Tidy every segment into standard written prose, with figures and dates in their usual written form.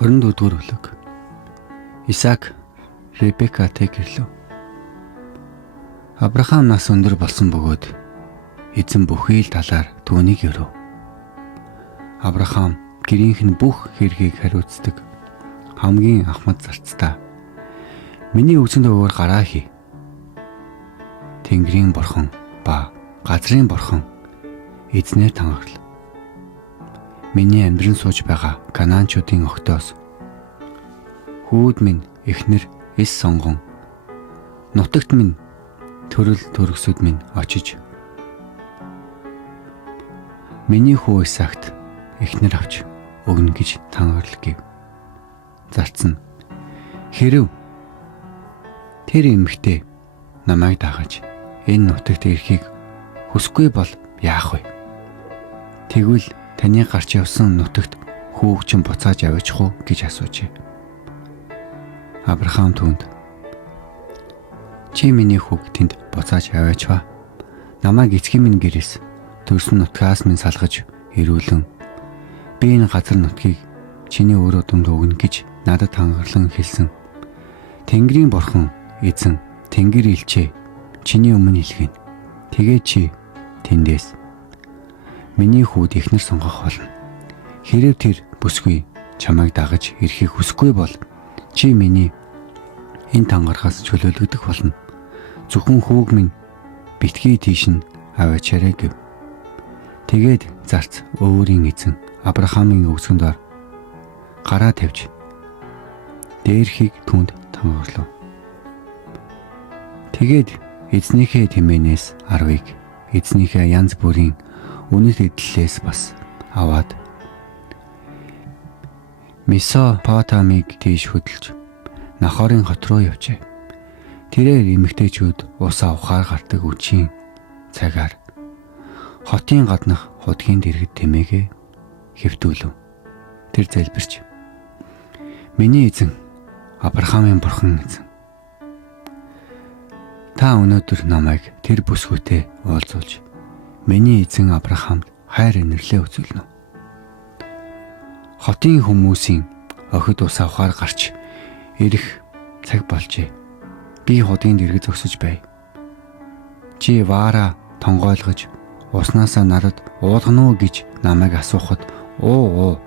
24-р бүлэг. Исаак Ребекатэй гэрлэв. Авраам нас өндөр болсон бөгөөд эзэн бүхий л талаар түүнийг өрөв. Авраам гэрийнх нь бүх хэргийг хариуцдаг хамгийн ахмад зарцтай. Миний үгсэнд өөр гараа хий. Тэнгэрийн бурхан ба газрын бурхан эзнээ тангарл. Миний амьдран сууж байгаа Канаанчуудын огтоос хүүд минь эхнэр эс сонгон, нутагт минь төрөл төрөсөд минь очиж миний хүү Исаакт эхнэр авч өгнө гэж тангарл гэв. Зарцна. Хэрв тэр эмэгтэй намайг дагаж энэ нутагт ирэхийг хүсэхгүй бол яах вэ? Тэгвэл таны гарч явсан нутагт хүүгчин буцааж авчих уу гэж асуужээ. Авраам түүнд чи миний хүүг тэнд буцааж аваачваа. Намайг эцгийн минь гэрээс төрсөн нутгаас минь салгаж ирүүлэн би энэ газар нутгийг чиний өөрөө дүнд өгнө гэж надад хангарлан хэлсэн. Тэнгэрийн бурхан эзэн тэнгэр илчээ чиний өмнө илгээнэ. Тэгээ чи тэндээс миний хүүд эхнэр сонгох болно. Хэрв тэр бүсгүй чамайг дагаж ирэхийг хүсэхгүй бол чи миний энэ тангархаас чөлөөлөгдөх болно. Зөвхөн хүүг минь битгий тийш нь аваачаарай гэв. Тэгээд зарц өөрийн эзэн Авраамын өгсгөндөө гараа тавьж дээрхийг түнд тангарлав. Тэгээд эзнийхээ тэмээнээс 10-ыг эзнийхээ янз бүрийн үнэт эдлээс бас аваад Месопотамиг тийш хөдөлж Нахорын хот руу явжээ. Тэрээр эмэгтэйчүүд ус авахаар гардаг үчийн цагаар хотын гаднах худгийн дэргэд тэмээгээ хэвтүүлв. Тэр залбирч миний эзэн Авраамын бурхан эзэн, та өнөөдөр намайг тэр бүсгүйтэй уулзуулж миний эзэн Авраамд хайр инэрлээ үзүүлнэ. Хотын хүмүүсийн охид ус авахаар гарч ирэх цаг болжээ. Би хотын дэргэд зогсож бай. Чи ваара тонгойлгож уснасаа надад уулгана уу гэж намайг асуухад оо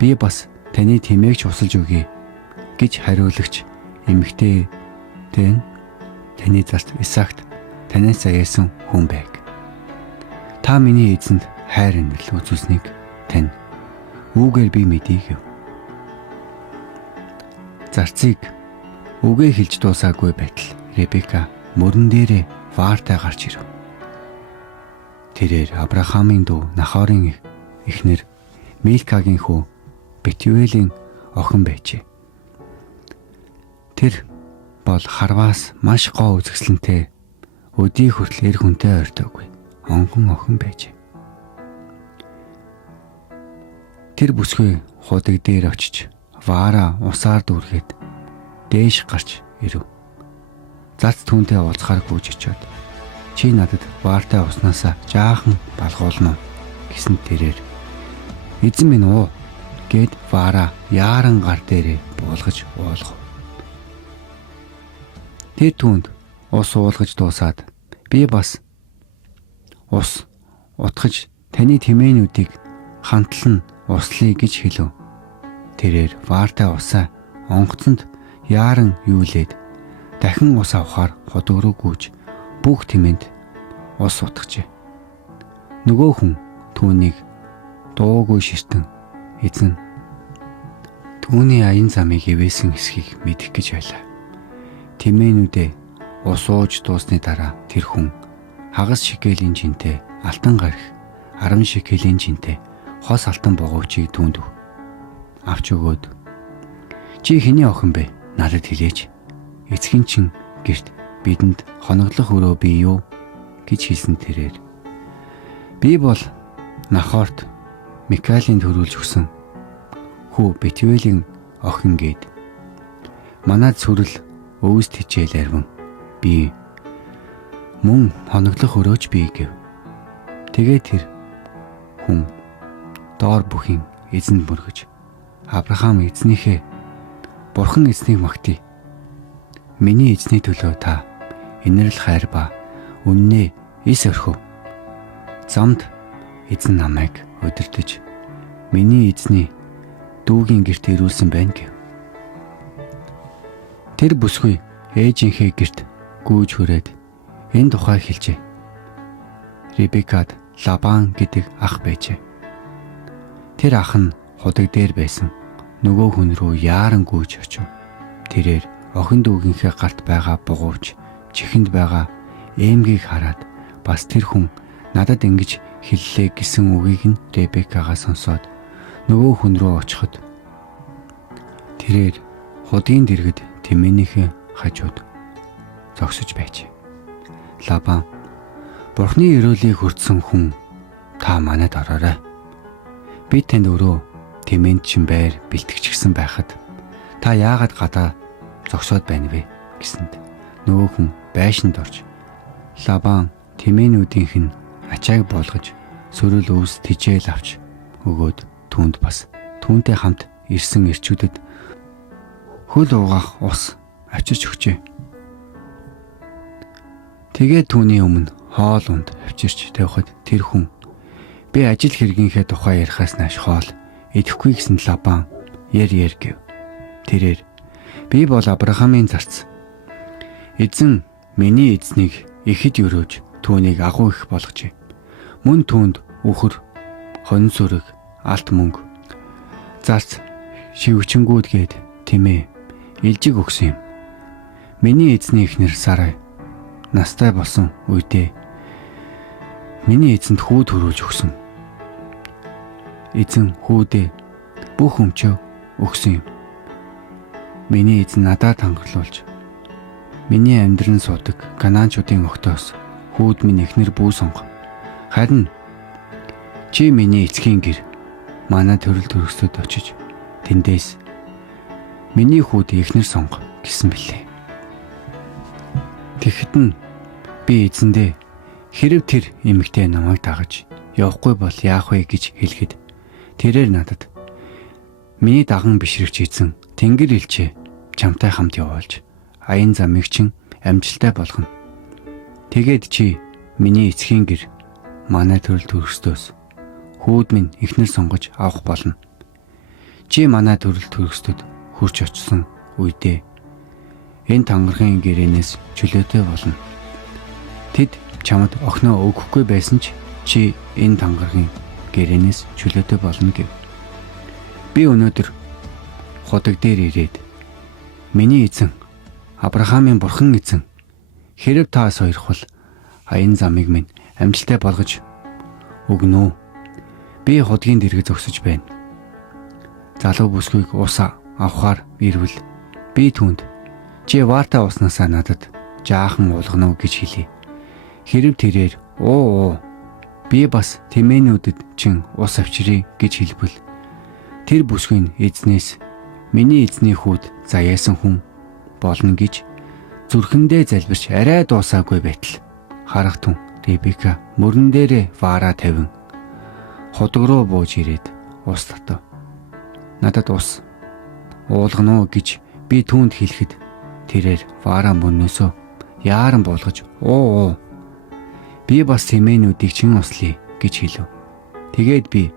би бас таны тэмээгч усалж өгье гэж хариулагч эмэгтэй таны зарц Исаакт танаас яасан хүн байг. Та миний эзэнд хайр инэрл үзүүлсэнийг тань үүгээр би мэдээ гэв. Зарцыг үгээ хэлж дуусаагүй байтал Ребека мөрөн дээрээ ваартай гарч ирэв. Тэрээр Авраамын дүү Нахорын эхнэр Милкагийн хүү Бетюэлийн охин байжээ. Тэр бол харваас маш гоо үзэсгэлэнтэй, өдий хүртэл эр хүнтэй ойртоогүй онгон охин байжээ. Тэр бүсгүй худаг дээр очиж ваара усаар дүүргээд дээш гарч ирэв. Зац түүнтэй уулзахаар гүйж очиод чи надад ваартай уснасаа жаахан балгуулна гэсэн тэрээр эзэн минь уу гэд ваара яаран гар дээрээ буулгаж уулгав. Тэр түүнд ус уулгаж дуусаад би бас ус утгаж таны тэмээнүүдийг хантлан услая гэж хэлв. Тэрээр ваартай усаа онгоцонд яаран юулээд дахин ус авахаар ходог руу гүйж бүх тэмээнд ус утгажээ. Нөгөө хүн түүнийг дуугүй ширтэн эзэн түүний аян замыг ивээсэн эсхийг мэдэх гэж байлаа. Тэмээнүүдээ ус ууж дуусны дараа тэр хүн хагас шикелийн жинтэй алтан гарих 10 шикелийн жинтэй хос алтан богоочийг түүнд авч өгөөд чи хэний охин бэ? Надад хэлээч. Эцгийн чин гэрт бидэнд хоноглох өрөө бий юу гэж хэлсэн тэрээр би бол Нахорт Микалийн төрүүлж өгсөн хүү Бетюэлийн охин гээд манад сүрэл өвс тижээл арвин би мөн хоноглох өрөөч бий гэв. Тэгээ тэр хүн доор бүхийн эзэнд мөргөж Авраам эзнийхээ бурхан эзнийг магтъя. Миний эзний төлөө та инэрл хайр ба үннээ эс орхив. Замд эзэн намайг удирдах миний эзний дүүгийн гэрт ирүүлсэн байна гэв. Тэр бүсгүй ээжийнхээ гэрт гүйж хүрээд энэ тухай хэлжээ. Ребекад Лабан гэдэг ах байжээ. Тэр ах нь худаг дээр байсан нөгөө хүн рүү яаран гүйж очив. Тэрээр охин дүүгийнхээ гарт байгаа бугуувч чихэнд байгаа эмгийг хараад бас тэр хүн надад ингэж хэллээ гэсэн үгийг нь Ребекагаа сонсоод нөгөө хүн рүү очиход тэрээр худгийн дэргэд тэмээнийхээ хажууд зогсож байжээ. Лабан Бурхны өрөөлийг хүртсэн хүн та манайд ороорой. Би танд өрөө тэмээнд чин байр бэлтгэчихсэн байхад та яагаад гадаа зогсоод байна вэ гэсэнд нөгөө хүн байшинд орж Лабан тэмээнүүдийнх нь ачааг болгож сөрөл өвс тижээл авч өгөөд түүнд бас түүнтэй хамт ирсэн эрчүүдэд хөл угаах ус авчирч өгчээ. Тэгээд түүний өмнө хоол унд авчирч тавихад тэр хүн би ажил хэрэгийнхээ тухай ярихаас нааш хоол идэхгүй гэсэн Лабан яр гэв. Тэрээр би бол Авраамийн зарц. Эзэн миний эзнийг ихэд өрөөж түүнийг агуу их болгожээ. Мөн түүнд үхэр, хонь сүрэг, алт мөнгө, зарц, шивчэнгүүдгээд тэмээ илжиг өгсөн юм. Миний эзний эхнэр Сарай настай болсон үедээ миний эзэнд хүү төрүүлж өгсөн. Эзэн хүүдээ бүх өмчөө өгсөн юм. Миний эзэн надад хангарлуулж миний амьдран суудаг Ганаанчуудын огтоос хүүд минь эхнэр бүү сонго. Харин чи миний эцгийн гэр манай төрөл төрөсөд очиж тэндээс миний хүүд эхнэр сонго гэсэн билээ. Тэгэхэд нь би эзэндээ хэрв тэр эмэгтэй намайг дагаж явахгүй бол яах вэ гэж хэлэхэд тэрээр надад миний даган бишрэгч эзэн Тэнгэр элчээ чамтай хамт явуулж аян замыг чин амжилттай болгоно. Тэгээд чи миний эцгийн гэр манай төрөл төрөстөөс хүүд минь эхнэр сонгож авах болно. Чи манай төрөл төрөсtöд хурж очсон үедээ энэ тангархын гэрээнээс чөлөөтэй болно. Тэд чамд охиноо өгөхгүй байсан ч чи энэ тангархын гэрээнээс чөлөөтэй болно гэв. Би өнөөдөр худаг дээр ирээд миний эзэн Авраамийн бурхан эзэн хэрэг та сойрхвол аян замыг минь амжилттай болгож өгнө. Би худгийн дэргэд зогсож байна. Залуу бүсгүйг ус авахар ирвэл би түүнд чи ваартаа уснасаа надад жаахан уулгано гэж хэлье. Хэрв тэрээр би бас тэмээнүүдэд чин ус авчиръя гэж хэлбэл тэр бүсгүй нь эзнээс миний эзний хүүд заяасан хүн болно гэж зүрхэндээ залбирч арай дуусаагүй байтал харах түн Ребека мөрөн дээрээ ваараа тавин худаг руу бууж ирээд ус татав. Надад ус уулгано гэж би түүнд хэлэхэд тэрээр ваараа мөрнөөсөө яаран болгож би бас тэмээнүүдийг чин услая гэж хэлв. Тэгээд би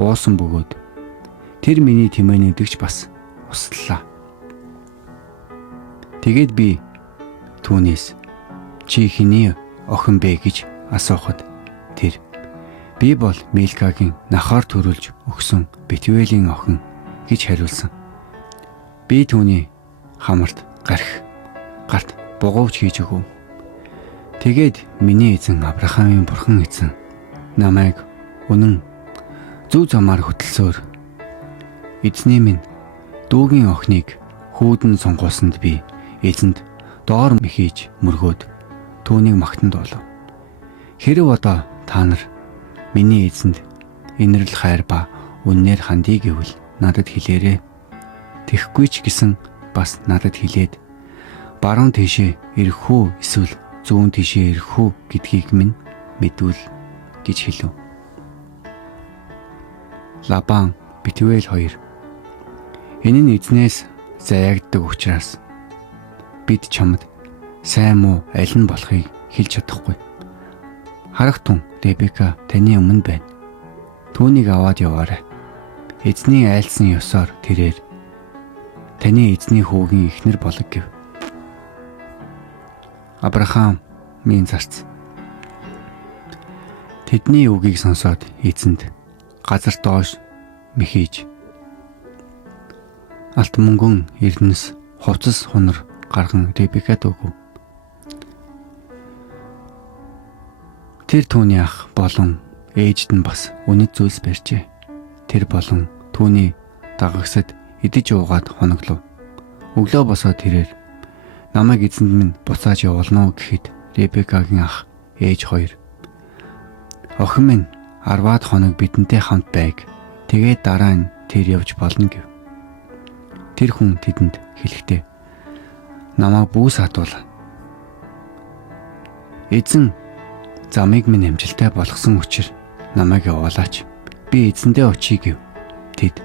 уусан бөгөөд тэр миний тэмээнүүдийг ч бас услаа. Тэгээд би түүнээс чи хэний охин бэ гэж асуухад тэр би бол Милкагийн нахаар төрүүлж өгсөн Бетуэлийн охин гэж хариулсан. Би түүний хамарт гарт бугуувч хийж өгөв. Тэгээд миний эзэн Авраамийн бурхан эзэн намайг үнэн зөв замаар хөтлсөөр эзний минь дүүгийн охиныг хүүдэн сонгоосонд би эзэнд доор мөхийж мөргөөд түүнийг магтан дуулав. Хэрв одоо та нар миний эзэнд инэрл хайр ба үннээр хандъя гэвэл надад хэлээрэй. Тэхгүй ч гэсэн бас надад хэлээд баруун тийшээ ирэх үү эсвэл зүүн тийшээ ирэх үү гэдгийг минь мэдвэл гэж хэлв. Лабан Бетуэл 2 Энэ нь эзнээс заяагддаг учраас бид чамд сайн муу аль нь болохыг хэлж чадахгүй. Харах тун Ребека таны өмнө байна. Түүнийг аваад яваарай. Эзний айлсан ёсоор тэрээр таны эзний хүүгийн эхнэр болог гэв. Авраамийн зарц. Тэдний үгийг сонсоод эзэнд газар доош мэхийж алт мөнгөн эрдэнэс хувцас хунар гарган Ребекад өгөв. Тэр түүний ах болон ээжд нь бас үнэт зүйлс барьжээ. Тэр болон түүний дагагсад идэж уугаад хоноглов. Өглөө босоод тэрээр намайг эзэнд минь буцааж явуулна уу гэхэд Ребекагийн ах ээж хоёр охин минь 10-аад хоног бидэнтэй хамт байг. Тэгээд дараа нь тэр явж болно гэв. Тэр хүн тэдэнд хэлэхдээ намайг бүүс хатуул. Эзэн замыг минь амжилттай болгосон учраас намайг явуулаач. Би эзэндээ очие гэв. Тэд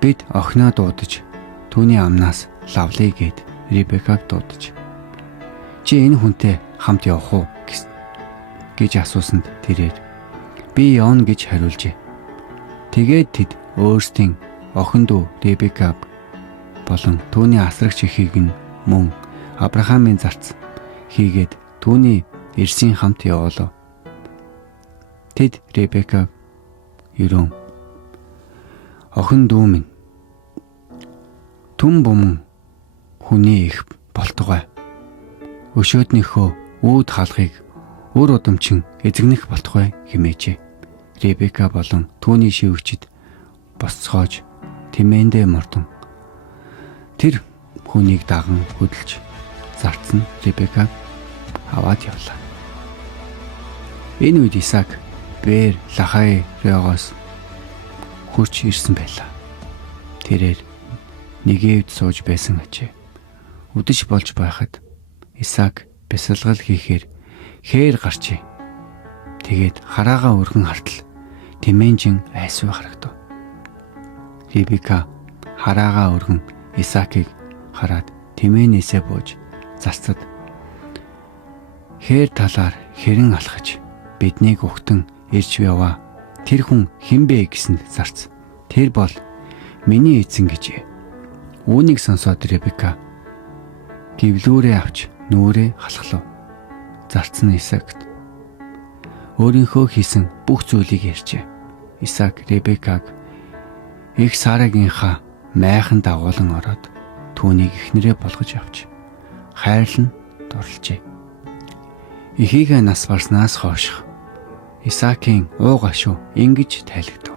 бид охиноо дуудаж түүний амнаас лавлыг гээд Ребекаг дуудаж чи энэ хүнтэй хамт явах уу гэж асуусанд тэрээр би явна гэж хариулжээ. Тэгээд тэд өөрсдийн охин дүү Ребекаг болон түүний асрагч эхийг нь мөн Авраамийн зарц хийгээд түүний эрсийн хамт явуулав. Тэд Ребекаг ерөн охин дүү минь түн буман хүний их болтугай. Өшөөднийхөө үүд хаалгыг өр удамчин эзэгнэх болтугай хэмээжээ. Ребека болон түүний шивгчид босцоож тэмээндээ мордон тэр хүнийг даган хөдөлж зарцсан Ребекаг аваад явлаа. Энэ үед Исаак Бээр Лахай Регоос хурч ирсэн байлаа. Тэрээр Негевд сууж байсан ажээ. Үдэш болж байхад Исаак бясалгал хийхээр хээр гарчээ. Тэгээд хараагаа өргөн хартал тэмээнжин айсвэ харагдав. Ребека хараагаа өргөн Исаакийг хараад тэмээнээсээ бууж зарцад хээр талаар хэрэн алхаж биднийг угтан ирж яваа. Тэр хүн хэн бэ гэсэнд зарц. Тэр бол миний эзэн гэжээ. Үүнийг сонсоод Ребека гівлүүрээ авч нүрээ халахлав. Зарц нь Исаакт өөрийнхөө хийсэн бүх зүйлийг ярьжээ. Исаак Ребекаг их Сарагийнхаа майхан дагуулan ороод түүнийг эхнэрээ болгож авч хайрлан дурлжээ. Эхийгээ нас барснаас хойш Исаакийн ууг ашуу ингэж тайлгдав.